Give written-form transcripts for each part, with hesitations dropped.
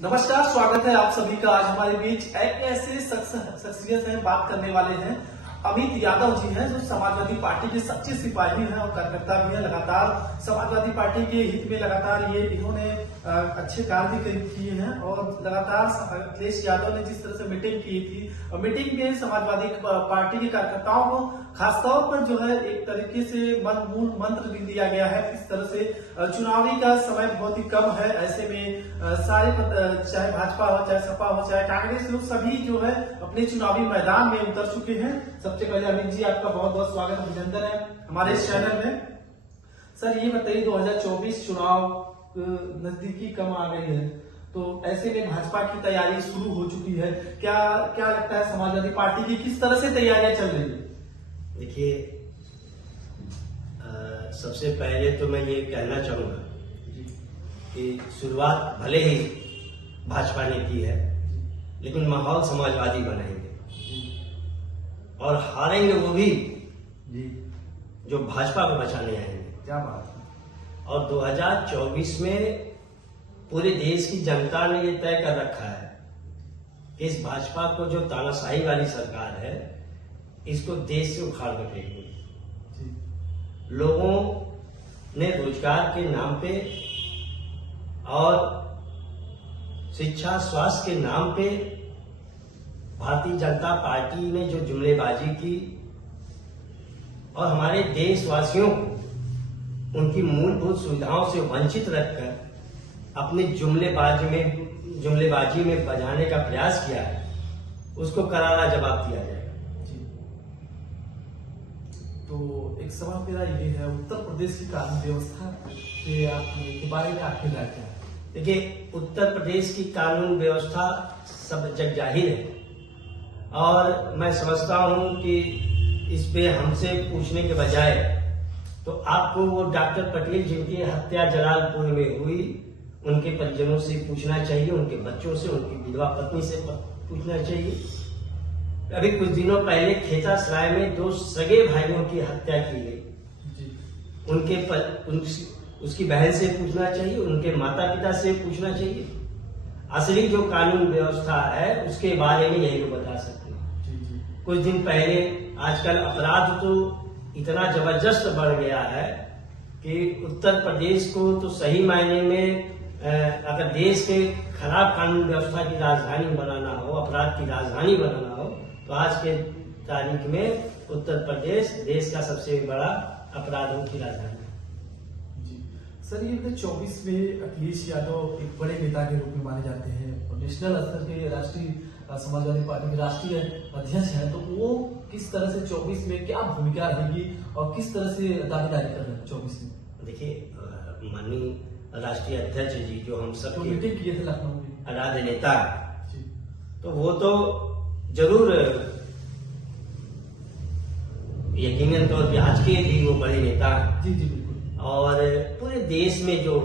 नमस्कार, स्वागत है आप सभी का। आज हमारे बीच एक ऐसे शख्सियत हैं, बात करने वाले हैं। अमित यादव जी हैं, जो समाजवादी पार्टी के सच्चे सिपाही हैं और कार्यकर्ता भी हैं। लगातार समाजवादी पार्टी के हित में लगातार इन्होंने अच्छे कार्य किए हैं और लगातार अखिलेश यादव ने जिस तरह से मीटिंग की थी और मीटिंग में समाजवादी पार्टी के कार्यकर्ताओं को खासतौर पर जो है एक तरीके से मूल मंत्र भी दिया गया है। इस तरह से चुनावी का समय बहुत ही कम है, ऐसे में सारे चाहे भाजपा हो, चाहे सपा हो, चाहे कांग्रेस, लोग सभी जो है अपने चुनावी मैदान में उतर चुके हैं। सबसे पहले अमित जी, आपका बहुत बहुत स्वागत, अभिनंदन है हमारे इस चैनल में। सर ये बताइए, 2024 चुनाव नजदीकी कम आ गई है, तो ऐसे में भाजपा की तैयारी शुरू हो चुकी है। क्या क्या लगता है समाजवादी पार्टी की किस तरह से तैयारियां चल रही है? देखिए, सबसे पहले तो मैं ये कहना चाहूंगा कि शुरुआत भले ही भाजपा ने की है, लेकिन माहौल समाजवादी बनाएंगे और हारेंगे वो भी जो भाजपा को बचाने आएंगे। क्या बात है। और 2024 में पूरे देश की जनता ने ये तय कर रखा है कि इस भाजपा को, जो तानाशाही वाली सरकार है, इसको देश से उखाड़ कर फेंकेंगे। लोगों ने रोजगार के नाम पे और शिक्षा स्वास्थ्य के नाम पे भारतीय जनता पार्टी ने जो जुमलेबाजी की और हमारे देशवासियों को उनकी मूलभूत सुविधाओं से वंचित रखकर अपने जुमलेबाजी में बजाने का प्रयास किया है, उसको करारा जवाब दिया जाएगा। तो एक सवाल मेरा ये है, उत्तर प्रदेश की कानून व्यवस्था के बारे में आपकी राय क्या है? देखिए, उत्तर प्रदेश की कानून व्यवस्था सब जग जाहिर है और मैं समझता हूं कि इस पे हमसे पूछने के बजाय तो आपको वो डॉक्टर पटेल जिनकी हत्या जलालपुर में हुई, उनके परिजनों से पूछना चाहिए, उनके बच्चों से, उनकी विधवा पत्नी से पूछना चाहिए। अभी कुछ दिनों पहले खेतासराय में 2 सगे भाइयों की हत्या की गई, उसकी बहन से पूछना चाहिए, उनके माता पिता से पूछना चाहिए। असली जो कानून व्यवस्था है उसके बारे में यही लोग बता सकते हैं। कुछ दिन पहले, आजकल अपराध तो इतना जबरदस्त बढ़ गया है कि उत्तर प्रदेश को तो सही मायने में अगर देश के खराब कानून व्यवस्था की राजधानी बनाना हो, अपराध की राजधानी बनाना हो, तो आज के तारीख में उत्तर प्रदेश देश का सबसे बड़ा अपराधों की राजधानी है। सर, ये 24 में अखिलेश यादव एक बड़े नेता के रूप में माने जाते हैं और नेशनल स्तर के राष्ट्रीय समाजवादी पार्टी के राष्ट्रीय अध्यक्ष हैं, तो वो किस तरह से 24 में क्या भूमिका रहेगी और किस तरह से दावेदारी कर रहे हैं 24 में? देखिए, माननीय राष्ट्रीय अध्यक्ष जी जो हम सब मीटिंग किए थे लखनऊ में, आराध्य नेता, तो वो तो जरूर यकीनन तौर पे आज के भी वो बड़े नेता हैं। जी जी बिल्कुल। और पूरे देश में जो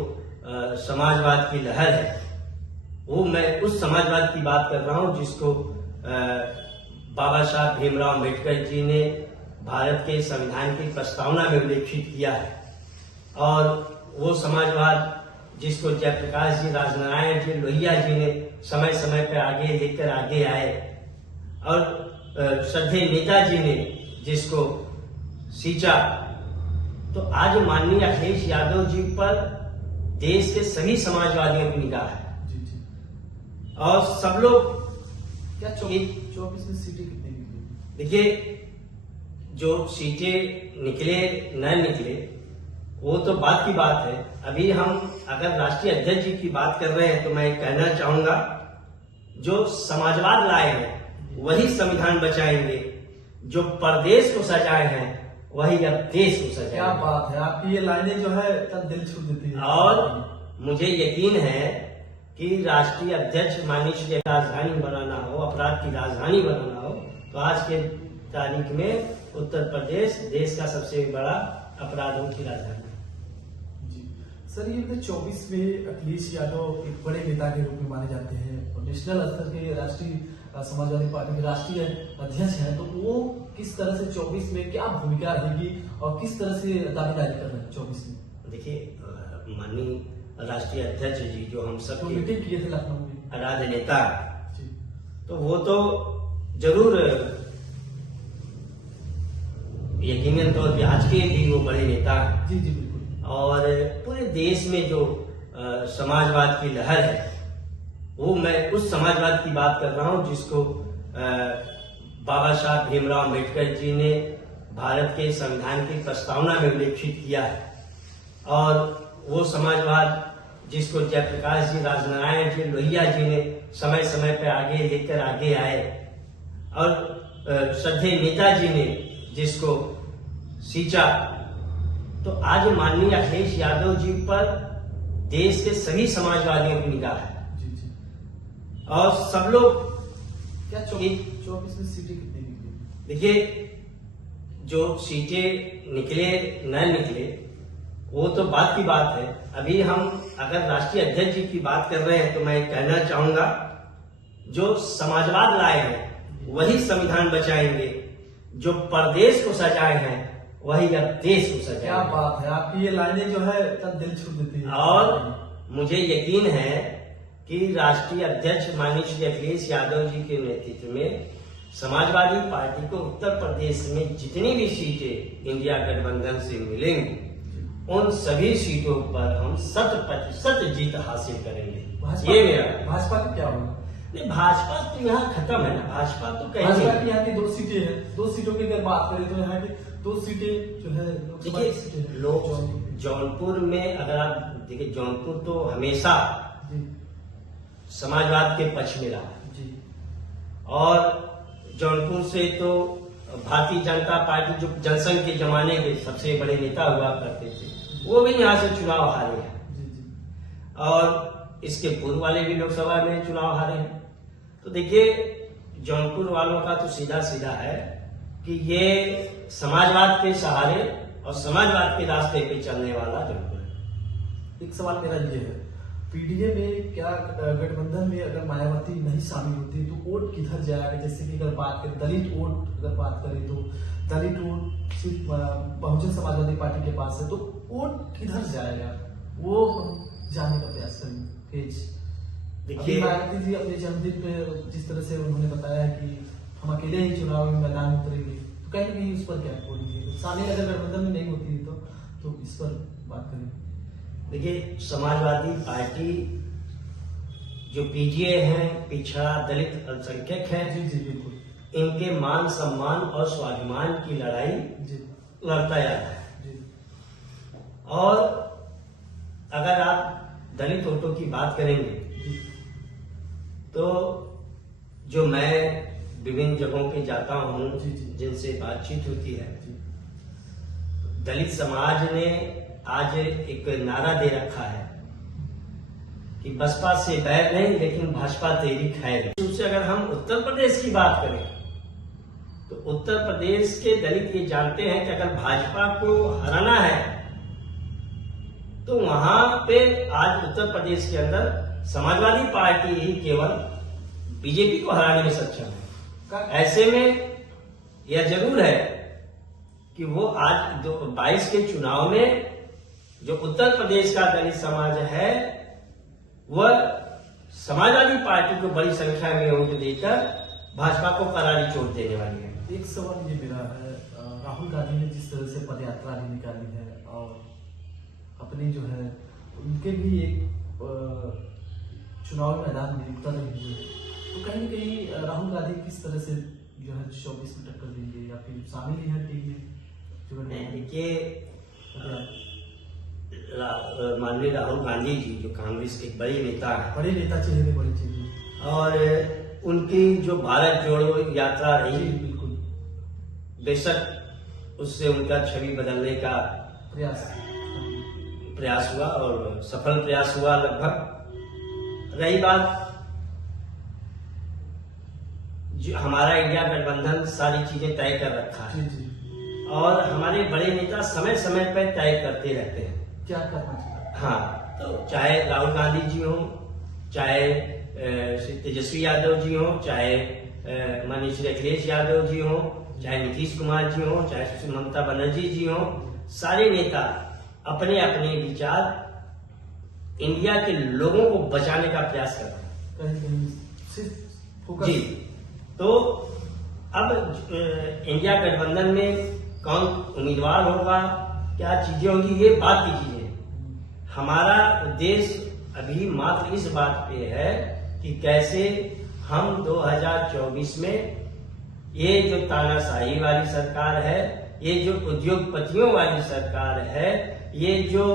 समाजवाद की लहर है, वो मैं उस समाजवाद की बात कर रहा हूं जिसको बाबा साहब भीमराव अम्बेडकर जी ने भारत के संविधान की प्रस्तावना में उल्लेखित किया है। और वो समाजवाद जिसको जयप्रकाश जी, राजनारायण जी, लोहिया जी ने समय समय पर आगे लेकर आगे आए और श्रद्धेय नेताजी ने जिसको सींचा, तो आज माननीय अखिलेश यादव जी पर देश के सभी समाजवादियों की निगाह है। और सब लोग क्या 24 में सीटें कितनी निकली? देखिए, जो सीटें निकले न निकले वो तो बात की बात है। अभी हम अगर राष्ट्रीय अध्यक्ष जी की बात कर रहे हैं तो मैं कहना चाहूंगा, जो समाजवाद लाए हैं वही संविधान बचाएंगे, जो प्रदेश को सजाए हैं वही अब देश को सजाए। क्या बात है, आपकी ये लाइनें जो है तब दिल छू देती है। और मुझे यकीन है कि राष्ट्रीय अध्यक्ष माननीय श्री राजधानी बनाना हो, अपराध की राजधानी बनाना हो, तो आज के तारीख में उत्तर प्रदेश देश का सबसे बड़ा अपराधों की राजधानी है। सर, ये 24 में अखिलेश यादव एक बड़े नेता के रूप में माने जाते हैं और नेशनल स्तर के राष्ट्रीय समाजवादी पार्टी के राष्ट्रीय अध्यक्ष हैं, तो वो किस तरह से 24 में क्या भूमिका रहेगी और किस तरह से दावेदारी कर रहे हैं 24 में? देखिए, माननीय राष्ट्रीय अध्यक्ष जी जो हम सब मीटिंग किए थे लखनऊ में, आराध्य नेता है, जी तो वो तो जरूर यकीनन तौर पे आज के भी वो बड़े नेता हैं। जी जी बिल्कुल। और पूरे देश में जो समाजवाद की लहर है, वो मैं उस समाजवाद की बात कर रहा हूँ जिसको बाबा साहब भीमराव अम्बेडकर जी ने भारत के संविधान की प्रस्तावना में उल्लेखित किया है। और वो समाजवाद जिसको जयप्रकाश जी, राजनारायण जी, लोहिया जी ने समय समय पर आगे लेकर आगे आए, और श्रद्धेय नेताजी ने जिसको सींचा। तो आज माननीय अखिलेश यादव जी पर देश के सभी समाजवादियों की निगाह है, जी जी। और सब लोग क्या 24 में सीटें कितनी निकली? देखिए, जो सीटें निकले न निकले वो तो बात की बात है। अभी हम अगर राष्ट्रीय अध्यक्ष जी की बात कर रहे हैं तो मैं कहना चाहूंगा, जो समाजवाद लाए हैं वही संविधान बचाएंगे, जो प्रदेश को सजाए हैं वही अब देश को सजाएंगे। क्या बात है, आपकी ये लाइनें जो है तब दिल छू देती है। और मुझे यकीन है कि राष्ट्रीय अध्यक्ष माननीय श्री अखिलेश यादव जी के नेतृत्व में समाजवादी पार्टी को उत्तर प्रदेश में जितनी भी सीटें इंडिया गठबंधन से मिलेंगी, उन सभी सीटों पर हम 100% जीत हासिल करेंगे। ये मेरा भाजपा का क्या होगा? नहीं, भाजपा तो यहाँ खत्म है ना। भाजपा तो कहीं भाजपा नहीं। की यहाँ की 2 सीटें हैं, 2 सीटों की अगर बात करें तो यहाँ की 2 सीटें जो है लोकसभा की सीटें देखिए, हैं। लोग जौनपुर में अगर आप देखिए, जौनपुर तो हमेशा जी समाजवाद के पक्ष में रहा, जी और जौनपुर से तो भारतीय जनता पार्टी जो जनसंघ के जमाने के सबसे बड़े नेता हुआ करते थे, वो भी यहाँ से चुनाव हारे हैं, जी जी। और इसके पूर्व वाले भी लोकसभा में चुनाव हारे हैं। तो देखिए, जौनपुर वालों का तो सीधा सीधा है कि ये समाजवाद के सहारे और समाजवाद के रास्ते पे चलने वाला जौनपुर है। एक सवाल मेरा ये है, पीडीए में क्या गठबंधन में अगर मायावती नहीं शामिल होती तो वोट किधर जाएगा? जैसे कि अगर बात करें दलित वोट, अगर बात करें तो दलित वोट सिर्फ बहुजन समाजवादी पार्टी के पास है, तो वोट किधर जाएगा वो हम जानने का प्रयास करेंगे। देखिए, मायावती जी अपने जन्मदिन पे जिस तरह से उन्होंने बताया है कि हम अकेले ही चुनाव में मैदान उतरेंगे, तो कहीं ना कहीं उस पर क्या बोलेंगे? शामिल अगर गठबंधन में नहीं होती तो इस पर बात करें। देखिए, समाजवादी पार्टी जो पीजीए हैं, पिछड़ा दलित अल्पसंख्यक है, जी जी बिल्कुल, इनके मान सम्मान और स्वाभिमान की लड़ाई जी लड़ता जा रहा है। जी और अगर आप दलित वोटों की बात करेंगे जी तो जो मैं विभिन्न जगहों पे जाता हूँ, जी, जी। जिनसे बातचीत होती है, जी दलित समाज ने आज एक नारा दे रखा है कि बसपा से बैर नहीं, लेकिन भाजपा तेरी खैर। उससे अगर हम उत्तर प्रदेश की बात करें तो उत्तर प्रदेश के दलित ये जानते हैं कि अगर भाजपा को हराना है तो वहां पे आज उत्तर प्रदेश के अंदर समाजवादी पार्टी ही केवल बीजेपी को हराने में सक्षम है। ऐसे में यह जरूर है कि वो आज 22 के चुनाव में जो उत्तर प्रदेश का दलित समाज है वह समाजवादी पार्टी को बड़ी संख्या में वोट देकर भाजपा को करारी चोट देने वाली है। एक सवाल ये मेरा है, राहुल गांधी ने जिस तरह से पदयात्रा भी निकाली है और अपनी जो है उनके भी एक चुनाव मैदान में उतर रही है, तो कहीं न कहीं राहुल गांधी किस तरह से जो है 24 में टक्कर देंगे या फिर शामिल ही है? देखिए, माननीय राहुल गांधी जी जो कांग्रेस के बड़े नेता हैं, बड़े नेता चेहरे, बड़े चेहरे, और उनकी जो भारत जोड़ो यात्रा रही, बिल्कुल बेशक उससे उनका छवि बदलने का प्रयास हुआ और सफल प्रयास हुआ लगभग। रही बात जो हमारा इंडिया गठबंधन सारी चीजें तय कर रखा है, जी जी, और हमारे बड़े नेता समय समय पर तय करते रहते हैं क्या करना चाहिए। हाँ, तो चाहे राहुल गांधी जी हो, चाहे श्री तेजस्वी यादव जी हो, चाहे माननीय श्री अखिलेश यादव जी हो, चाहे नीतीश कुमार जी हो, चाहे श्री ममता बनर्जी जी हो, सारे नेता अपने अपने विचार इंडिया के लोगों को बचाने का प्रयास कर रहे हैं। कहीं कहीं सिर्फ फोकस। जी, तो अब इंडिया गठबंधन में कौन उम्मीदवार होगा, क्या चीजें होंगी, ये बात की चीजें। हमारा उद्देश्य अभी मात्र इस बात पे है कि कैसे हम 2024 में ये जो तानाशाही वाली सरकार है, ये जो उद्योगपतियों वाली सरकार है, ये जो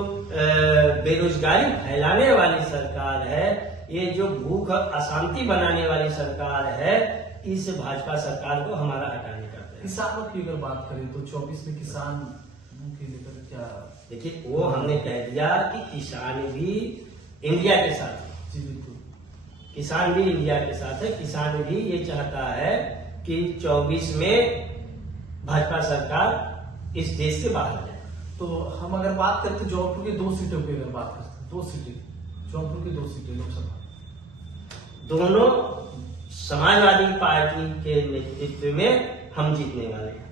बेरोजगारी फैलाने वाली सरकार है, ये जो भूख और अशांति बनाने वाली सरकार है, इस भाजपा सरकार को हमारा हटाने का प्रयास। किसानों की अगर बात करें तो 24 में किसान के लेकर क्या? देखिए, वो हमने कह दिया कि किसान भी इंडिया के साथ है। जी बिल्कुल, किसान भी इंडिया के साथ है। किसान भी ये चाहता है कि 24 में भाजपा सरकार इस देश से बाहर जाए। तो हम अगर बात करते हैं जौनपुर की 2 सीटों की, अगर बात करते हैं 2 सीटें, जौनपुर की 2 सीटें लोकसभा, दोनों समाजवादी पार्टी के नेतृत्व में हम जीतने वाले हैं।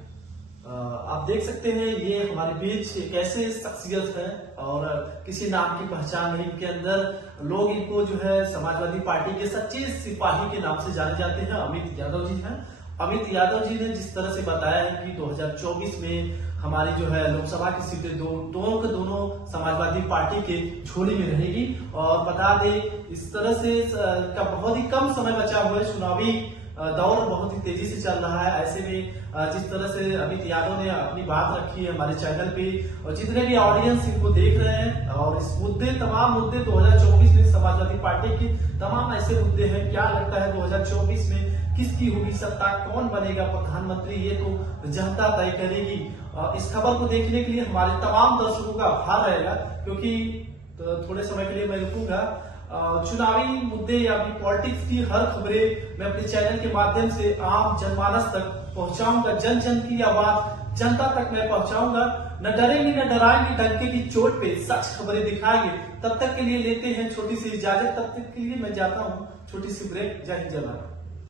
आप देख सकते हैं ये हमारे बीच एक ऐसे शख्सियत है और किसी नाम की पहचान नहीं, इनके अंदर लोग इनको जो है समाजवादी पार्टी के सच्चे सिपाही के नाम से जाने जाते हैं। अमित यादव जी हैं। अमित यादव जी ने जिस तरह से बताया है कि 2024 में हमारी जो है लोकसभा की सीटें दोनों के दोनों समाजवादी पार्टी के झोली में रहेगी। और बता दें, इस तरह से का बहुत ही कम समय बचा हुआ है, चुनावी दौर बहुत ही तेजी से चल रहा है। ऐसे में जिस तरह से अमित यादव ने अपनी बात रखी है हमारे चैनल पे, और जितने भी ऑडियंस इनको देख रहे हैं, और इस मुद्दे तमाम मुद्दे 2024 में समाजवादी पार्टी के तमाम ऐसे मुद्दे हैं। क्या लगता है 2024 में किसकी होगी सत्ता, कौन बनेगा प्रधानमंत्री, ये तो जनता तय करेगी। इस खबर को देखने के लिए हमारे तमाम दर्शकों का आभार रहेगा, क्योंकि थोड़े समय के लिए मैं रुकूंगा। चुनावी मुद्दे या फिर पॉलिटिक्स की हर खबरें मैं अपने चैनल के माध्यम से आम जनमानस तक पहुंचाऊंगा। जन जन की आवाज जनता तक मैं पहुंचाऊंगा। न डरेंगे न डराएंगे, डंके की चोट पे सच खबरें दिखाएंगे। तब तक के लिए लेते हैं छोटी सी इजाजत। तब तक के लिए मैं जाता हूँ, छोटी सी ब्रेक। जय हिंद जय भारत।